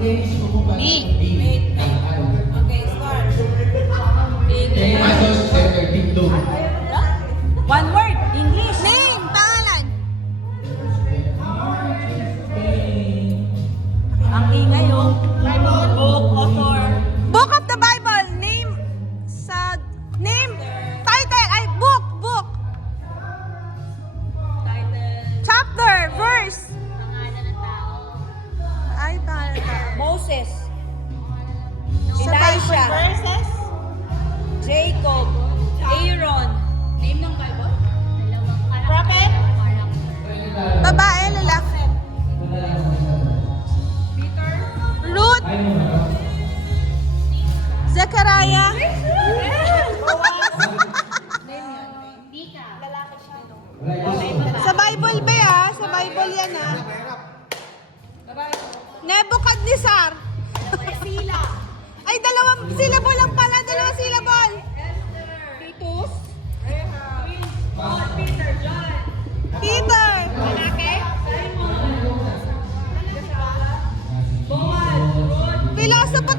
B. Okay, start. One word, English. Name, pangalan. Ang ingay oh. Book, author. Book of the Bible. Name sa name. Title. Ay, book. Title. Chapter. Verse. Pangalan ng tao. Ay, tao. Moses. Sa Elijah. Bible. Verses. Jacob. Aaron. Name ng Bible? Prophet. Babae, lalaki. Peter. Ruth. Zechariah. Sa Bible ba ya? Sa Bible yan ah. Nebuchadnezzar. Sila. Ay, dalawang syllable lang pala. Dalawang syllable. Titus. Paul, Peter, John. Peter. Lalaki. Simon. Boaz. Ruth. Philosopher